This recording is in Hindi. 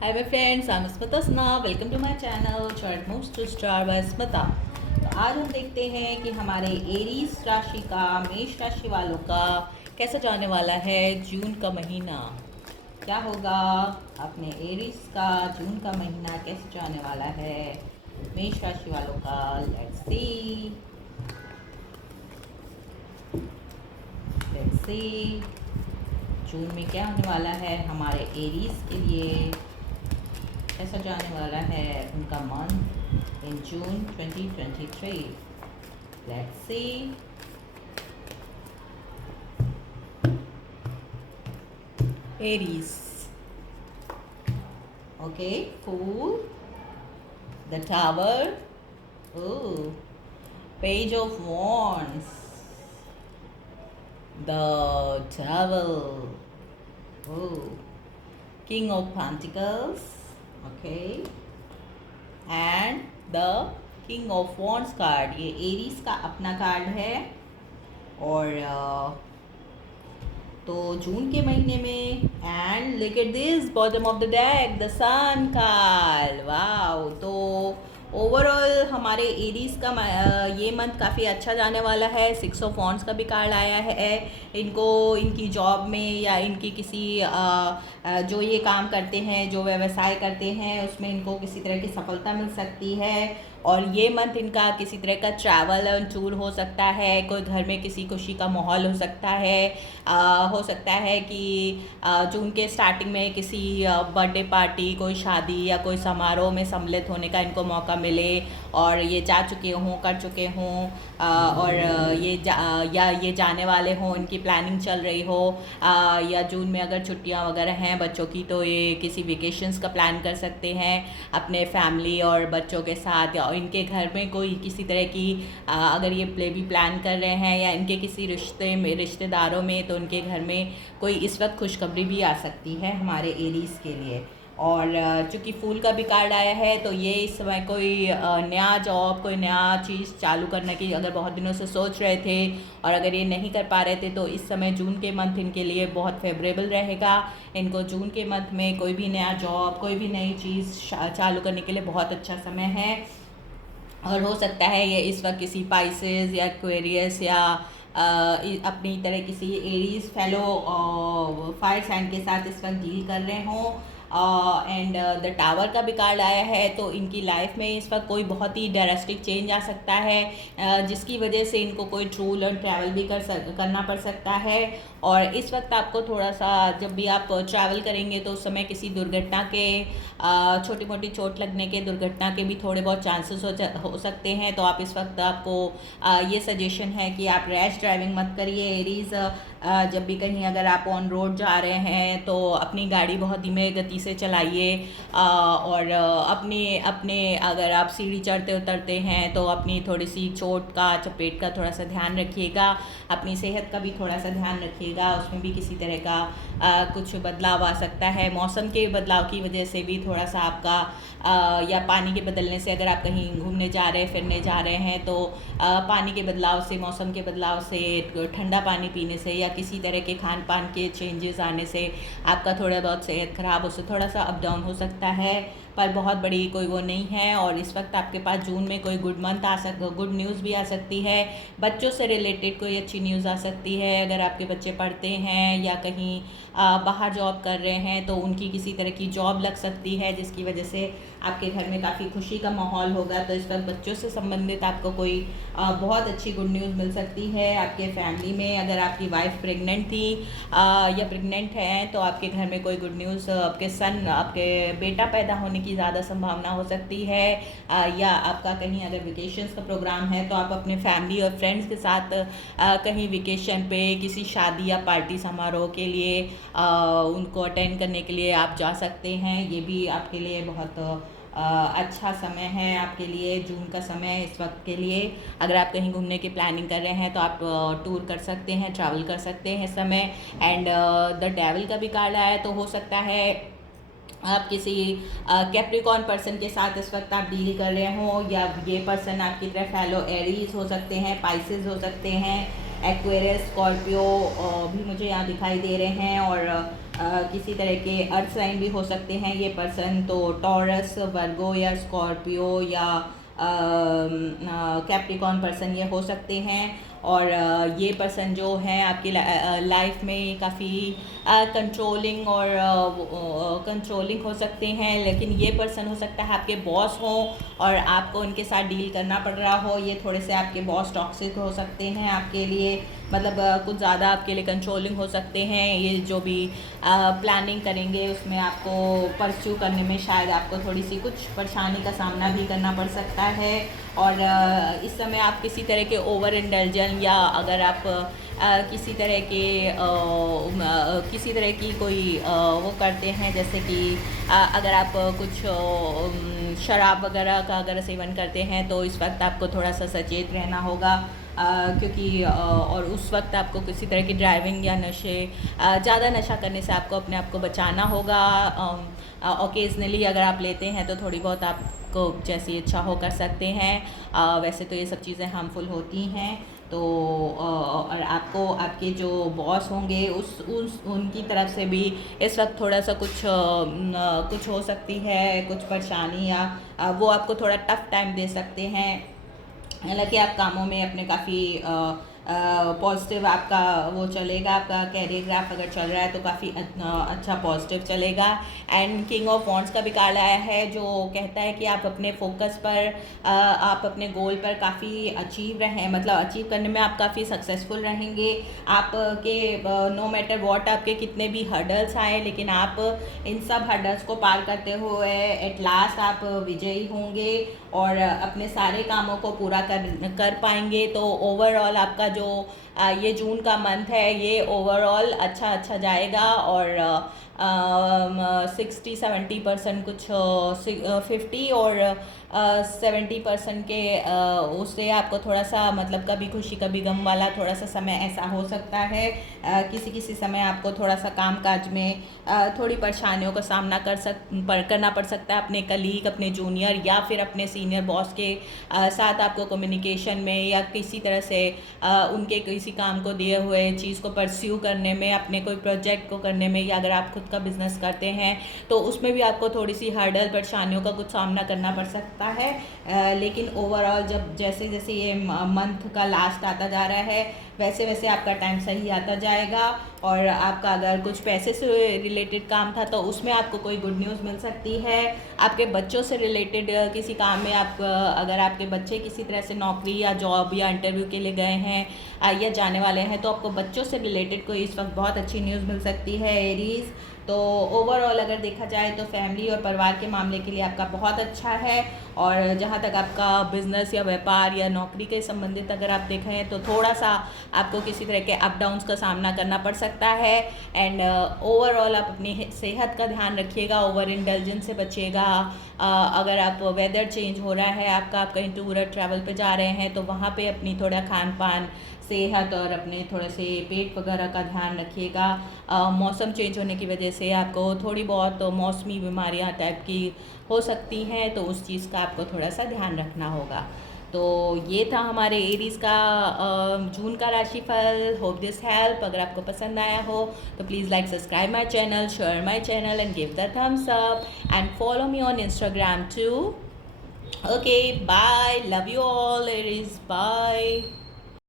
Hi my friends, I'm Smita Sna. Welcome to my channel Chart Moves to Star by Smita. तो आज हम देखते हैं कि हमारे एरीज राशि का मेष राशि वालों का कैसा जाने वाला है जून का महीना। क्या होगा अपने एरीज का जून का महीना कैसे जाने वाला है मेष राशि वालों का। लेट्स सी जून में क्या होने वाला है हमारे एरीज के लिए, कैसा जाने वाला है उनका month in June 2023। Let's see. Aries, okay, fool, the tower, oh, page of wands, the devil, oh, king of pentacles, okay, and the king of wands card, ये एरीज का अपना कार्ड है। और तो जून के महीने में and look at this bottom of the deck, the sun card, wow. तो ओवरऑल हमारे एरीज का ये मंथ काफ़ी अच्छा जाने वाला है। 6 ऑफ वॉन्ड्स का भी कार्ड आया है। इनको इनकी जॉब में या इनकी किसी जो ये काम करते हैं, जो व्यवसाय करते हैं, उसमें इनको किसी तरह की सफलता मिल सकती है। और ये मंथ इनका किसी तरह का ट्रैवल और टूर हो सकता है। कोई घर में किसी खुशी का माहौल हो सकता है। हो सकता है कि जून के स्टार्टिंग में किसी बर्थडे पार्टी, कोई शादी या कोई समारोह में सम्मिलित होने का इनको मौका मिले और ये जा चुके हों, कर चुके हों, और या ये जाने वाले हों, इनकी प्लानिंग चल रही हो। या जून में अगर छुट्टियां वगैरह हैं बच्चों की तो ये किसी वेकेशंस का प्लान कर सकते हैं अपने फैमिली और बच्चों के साथ। या इनके घर में कोई किसी तरह की अगर ये प्ले भी प्लान कर रहे हैं या इनके किसी रिश्तेदारों में, तो उनके घर में कोई इस वक्त खुशखबरी भी आ सकती है हमारे एरीज के लिए। और चूँकि फूल का भी कार्ड आया है तो ये इस समय कोई नया जॉब, कोई नया चीज़ चालू करने की अगर बहुत दिनों से सोच रहे थे और अगर ये नहीं कर पा रहे थे तो इस समय जून के मंथ इनके लिए बहुत फेवरेबल रहेगा। इनको जून के मंथ में कोई भी नया जॉब, कोई भी नई चीज़ चालू करने के लिए बहुत अच्छा समय है। और हो सकता है ये इस वक्त किसी पाइसेस या एक्वेरियस या अपनी तरह किसी एरीज फेलो फायर साइन के साथ इस वक्त डील कर रहे हों। एंड द टावर का भी कार्ड आया है तो इनकी लाइफ में इस वक्त कोई बहुत ही ड्रास्टिक चेंज आ सकता है, जिसकी वजह से इनको कोई टूर और ट्रैवल भी करना पड़ सकता है। और इस वक्त आपको थोड़ा सा, जब भी आप ट्रैवल करेंगे तो उस समय किसी दुर्घटना के, छोटी मोटी चोट लगने के, दुर्घटना के भी थोड़े बहुत चांसेस हो सकते हैं। तो आप इस वक्त, आपको ये सजेशन है कि आप रैश ड्राइविंग मत करिए एरीज। जब भी कहीं अगर आप ऑन रोड जा रहे हैं तो अपनी गाड़ी बहुत धीमे गति से चलाइए। और अपने अगर आप सीढ़ी चढ़ते उतरते हैं तो अपनी थोड़ी सी चोट का, चपेट का थोड़ा सा ध्यान रखिएगा। अपनी सेहत का भी थोड़ा सा ध्यान रखिएगा, उसमें भी किसी तरह का कुछ बदलाव आ सकता है। मौसम के बदलाव की वजह से भी थोड़ा सा आपका या पानी के बदलने से, अगर आप कहीं घूमने जा रहे हैं, फिरने जा रहे हैं तो पानी के बदलाव से, मौसम के बदलाव से, ठंडा पानी पीने से या किसी तरह के खान पान के चेंजेस आने से आपका थोड़ा बहुत सेहत ख़राब, उससे थोड़ा सा अप डाउन हो सकता है, पर बहुत बड़ी कोई वो नहीं है। और इस वक्त आपके पास जून में कोई गुड न्यूज़ भी आ सकती है। बच्चों से रिलेटेड कोई अच्छी न्यूज़ आ सकती है। अगर आपके बच्चे पढ़ते हैं या कहीं बाहर जॉब कर रहे हैं तो उनकी किसी तरह की जॉब लग सकती है, जिसकी वजह से आपके घर में काफ़ी खुशी का माहौल होगा। तो इस वक्त बच्चों से संबंधित आपको कोई बहुत अच्छी गुड न्यूज़ मिल सकती है। आपके फैमिली में अगर आपकी वाइफ प्रेग्नेंट थी या प्रेग्नेंट हैं तो आपके घर में कोई गुड न्यूज़, आपके बेटा पैदा होने की ज़्यादा संभावना हो सकती है। या आपका कहीं अगर वेकेशंस का प्रोग्राम है तो आप अपने फैमिली और फ्रेंड्स के साथ कहीं वेकेशन पे किसी शादी या पार्टी समारोह के लिए उनको अटेंड करने के लिए आप जा सकते हैं। ये भी आपके लिए बहुत अच्छा समय है आपके लिए, जून का समय इस वक्त के लिए। अगर आप कहीं घूमने की प्लानिंग कर रहे हैं तो आप टूर कर सकते हैं, ट्रैवल कर सकते हैं इस समय। एंड द डेविल का भी कार्ड आया है तो हो सकता है आप किसी कैप्रिकॉर्न पर्सन के साथ इस वक्त आप डील कर रहे हो, या ये पर्सन आपकी तरह फेलो एरीज हो सकते हैं, पाइसेस हो सकते हैं, एक्वेरियस, स्कॉर्पियो भी मुझे यहाँ दिखाई दे रहे हैं। और किसी तरह के अर्थ साइन भी हो सकते हैं ये पर्सन, तो टॉरस, वर्गो या स्कॉर्पियो या कैप्रिकॉर्न पर्सन ये हो सकते हैं। और ये पर्सन जो हैं आपकी लाइफ में काफ़ी कंट्रोलिंग और कंट्रोलिंग हो सकते हैं, लेकिन ये पर्सन हो सकता है आपके बॉस हों और आपको उनके साथ डील करना पड़ रहा हो। ये थोड़े से आपके बॉस टॉक्सिक हो सकते हैं आपके लिए, मतलब कुछ ज़्यादा आपके लिए कंट्रोलिंग हो सकते हैं। ये जो भी प्लानिंग करेंगे उसमें आपको परस्यू करने में शायद आपको थोड़ी सी कुछ परेशानी का सामना भी करना पड़ सकता है। और इस समय आप किसी तरह के ओवर इंडल्जन या अगर आप किसी तरह के किसी तरह की कोई वो करते हैं, जैसे कि अगर आप कुछ शराब वगैरह का अगर सेवन करते हैं तो इस वक्त आपको थोड़ा सा सचेत रहना होगा, क्योंकि और उस वक्त आपको किसी तरह की ड्राइविंग या नशे ज़्यादा नशा करने से आपको अपने आप को बचाना होगा। ओकेजनली अगर आप लेते हैं तो थोड़ी बहुत आपको जैसी इच्छा हो कर सकते हैं, वैसे तो ये सब चीज़ें हार्मफुल होती हैं। तो और आपको आपके जो बॉस होंगे उस उनकी तरफ से भी इस वक्त थोड़ा सा कुछ हो सकती है, कुछ परेशानी या वो आपको थोड़ा टफ टाइम दे सकते हैं। हालांकि आप कामों में अपने काफ़ी पॉजिटिव आपका वो चलेगा, आपका कैरियर ग्राफ अगर चल रहा है तो काफ़ी अच्छा पॉजिटिव चलेगा। एंड किंग ऑफ वॉन्ड्स का भी कार्ड आया है जो कहता है कि आप अपने फोकस पर आप अपने गोल पर काफ़ी अचीव रहें, मतलब अचीव करने में आप काफ़ी सक्सेसफुल रहेंगे। आपके नो मैटर वॉट आपके कितने भी हर्डल्स आए, लेकिन आप इन सब हर्डल्स को पार करते हुए एट लास्ट आप विजयी होंगे और अपने सारे कामों को पूरा कर पाएंगे। तो ओवरऑल आपका जो ये जून का मंथ है ये ओवरऑल अच्छा जाएगा और 60-70% कुछ 50 और 70% के उससे आपको थोड़ा सा मतलब कभी खुशी कभी गम वाला थोड़ा सा समय ऐसा हो सकता है। किसी समय आपको थोड़ा सा कामकाज में थोड़ी परेशानियों का सामना करना पड़ सकता है अपने कलीग, अपने जूनियर या फिर अपने सीनियर बॉस के साथ। आपको कम्युनिकेशन में या किसी तरह से उनके किसी काम को दिए हुए चीज़ को परस्यू करने में, अपने कोई प्रोजेक्ट को करने में, या अगर आप खुद का बिजनेस करते हैं तो उसमें भी आपको थोड़ी सी हर्डल परेशानियों का कुछ सामना करना पड़ सकता है। लेकिन ओवरऑल जब जैसे जैसे ये मंथ का लास्ट आता जा रहा है वैसे वैसे आपका टाइम सही आता जाएगा और आपका अगर कुछ पैसे से रिलेटेड काम था तो उसमें आपको कोई गुड न्यूज़ मिल सकती है। आपके बच्चों से रिलेटेड किसी काम में आप अगर आपके बच्चे किसी तरह से नौकरी या जॉब या इंटरव्यू के लिए गए हैं या जाने वाले हैं तो आपको बच्चों से रिलेटेड कोई इस वक्त बहुत अच्छी न्यूज़ मिल सकती है एरीज। तो ओवरऑल अगर देखा जाए तो फैमिली और परिवार के मामले के लिए आपका बहुत अच्छा है। और जहाँ तक आपका बिजनेस या व्यापार या नौकरी के संबंधित अगर आप देखें तो थोड़ा सा आपको किसी तरह के अप डाउन्स का सामना करना पड़ सकता है। एंड ओवरऑल आप अपनी सेहत का ध्यान रखिएगा, ओवर इंडल्जेंस से बचिएगा। अगर आप वेदर चेंज हो रहा है आपका, आप कहीं टूर ट्रैवल पे जा रहे हैं तो वहाँ पे अपनी थोड़ा खान पान, सेहत और अपने थोड़े से पेट वगैरह का ध्यान रखिएगा। मौसम चेंज होने की वजह से आपको थोड़ी बहुत मौसमी बीमारियां टाइप की हो सकती हैं, तो उस चीज़ का आपको थोड़ा सा ध्यान रखना होगा। तो ये था हमारे एरीज का जून का राशिफल। Hope this help. अगर आपको पसंद आया हो तो please like, subscribe my channel, share my channel and give the thumbs up and follow me on Instagram too. Okay, bye, love you all Aries, bye.